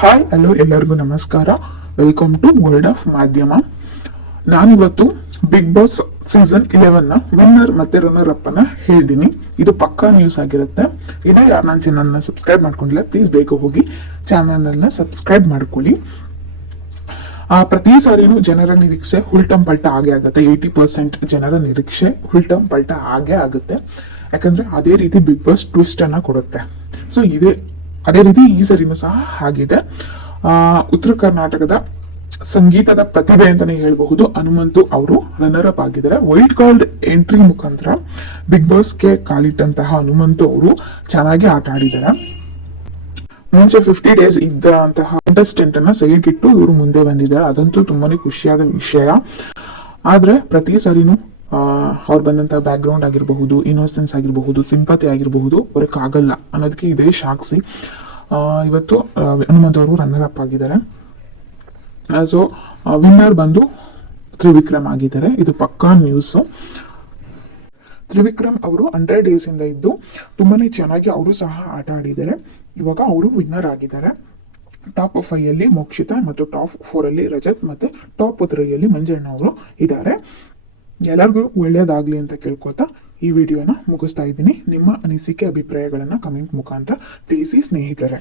Hi hello ಎಲ್ಲರಿಗೂ ನಮಸ್ಕಾರ. Welcome to world of ಮಾಧ್ಯಮ. ನಾನಿವತ್ತು ಬಿಗ್ ಬಾಸ್ ಸೀಸನ್ 11 ವಿನ್ನರ್ ಮತ್ತೆ ರನ್ನರ್ ಅಪ್ ಅನ್ನ ಹೇಳ್ತೀನಿ. ಇದು ಪಕ್ಕಾ ನ್ಯೂಸ್ ಆಗಿರುತ್ತೆ. ಇದೇ ಯಾರು ನನ್ನ ಚಾನಲ್ನ ಸಬ್ಸ್ಕ್ರೈಬ್ ಮಾಡ್ಕೊಂಡಿಲ್ಲ, ಪ್ಲೀಸ್ ಬೇಗ ಹೋಗಿ ಚಾನಲ್ನ ಸಬ್ಸ್ಕ್ರೈಬ್ ಮಾಡ್ಕೊಳ್ಳಿ. ಪ್ರತಿ ಸಾರಿನೂ ಜನರ ನಿರೀಕ್ಷೆ ಹುಲ್ಟಂ ಪಲ್ಟ ಆಗೇ ಆಗುತ್ತೆ. 80% ಜನರ ನಿರೀಕ್ಷೆ ಹುಲ್ಟಂ ಪಲ್ಟ ಆಗೇ ಆಗುತ್ತೆ. ಯಾಕಂದ್ರೆ ಅದೇ ರೀತಿ ಬಿಗ್ ಬಾಸ್ ಟ್ವಿಸ್ಟ್ ಅನ್ನ ಕೊಡುತ್ತೆ. ಸೊ ಅದೇ ರೀತಿ ಈ ಸರಿನೂ ಸಹ ಆಗಿದೆ. ಉತ್ತರ ಕರ್ನಾಟಕದ ಸಂಗೀತದ ಪ್ರತಿಭೆ ಅಂತಾನೆ ಹೇಳಬಹುದು. ಹನುಮಂತು ಅವರು ರನ್ನರ್ ಅಪ್ ಆಗಿದ್ದಾರೆ. ವೈಲ್ಡ್ ಕಾರ್ಡ್ ಎಂಟ್ರಿ ಮುಖಾಂತರ ಬಿಗ್ ಬಾಸ್ಗೆ ಕಾಲಿಟ್ಟಂತಹ ಹನುಮಂತು ಅವರು ಚೆನ್ನಾಗಿ ಆಟ ಆಡಿದ್ದಾರೆ. ಮುಂಚೆ 50 ಡೇಸ್ ಇದ್ದಂತಹ ಕಂಟೆಸ್ಟೆಂಟ್ ಅನ್ನ ಸೈಡ್ಗಿಟ್ಟು ಇವರು ಮುಂದೆ ಬಂದಿದ್ದಾರೆ. ಅದಂತೂ ತುಂಬಾನೇ ಖುಷಿಯಾದ ವಿಷಯ. ಆದ್ರೆ ಪ್ರತಿ ಸಾರಿನೂ ಅವ್ರು ಬಂದಂತಹ ಬ್ಯಾಕ್ ಗ್ರೌಂಡ್ ಆಗಿರಬಹುದು, ಇನ್ನೋಸೆನ್ಸ್ ಆಗಿರಬಹುದು, ಸಿಂಪತಿ ಆಗಿರಬಹುದು, ಆಗಲ್ಲ ಅನ್ನೋದಕ್ಕೆ ಇದೇ ಸಾಕ್ಷಿ. ಇವತ್ತು ಹನುಮಂತ್ ಅವರು ರನ್ನರ್ ಅಪ್ ಆಗಿದ್ದಾರೆ. ಸೊ ವಿನ್ನರ್ ಬಂದು ತ್ರಿವಿಕ್ರಮ್ ಆಗಿದ್ದಾರೆ. ಇದು ಪಕ್ಕಾ ನ್ಯೂಸ್. ತ್ರಿವಿಕ್ರಮ್ ಅವರು 100 ಡೇಸ್ ಇಂದ ಇದ್ದು ತುಂಬಾನೇ ಚೆನ್ನಾಗಿ ಅವರು ಸಹ ಆಟ ಆಡಿದ್ದಾರೆ. ಇವಾಗ ಅವರು ವಿನ್ನರ್ ಆಗಿದ್ದಾರೆ. ಟಾಪ್ 5 ಅಲ್ಲಿ ಮೋಕ್ಷಿತಾ ಮತ್ತು ಟಾಪ್ 4 ಅಲ್ಲಿ ರಜತ್ ಮತ್ತೆ ಟಾಪ್ 3 ಅಲ್ಲಿ ಮಂಜಣ್ಣ ಅವರು ಇದ್ದಾರೆ. ಎಲ್ಲರಿಗೂ ಒಳ್ಳೇದಾಗ್ಲಿ ಅಂತ ಕೇಳ್ಕೊತಾ ಈ ವಿಡಿಯೋನ ಮುಗಿಸ್ತಾ ಇದ್ದೀನಿ. ನಿಮ್ಮ ಅನಿಸಿಕೆ ಅಭಿಪ್ರಾಯಗಳನ್ನ ಕಮೆಂಟ್ ಮುಖಾಂತರ ತಿಳಿಸಿ ಸ್ನೇಹಿತರೆ.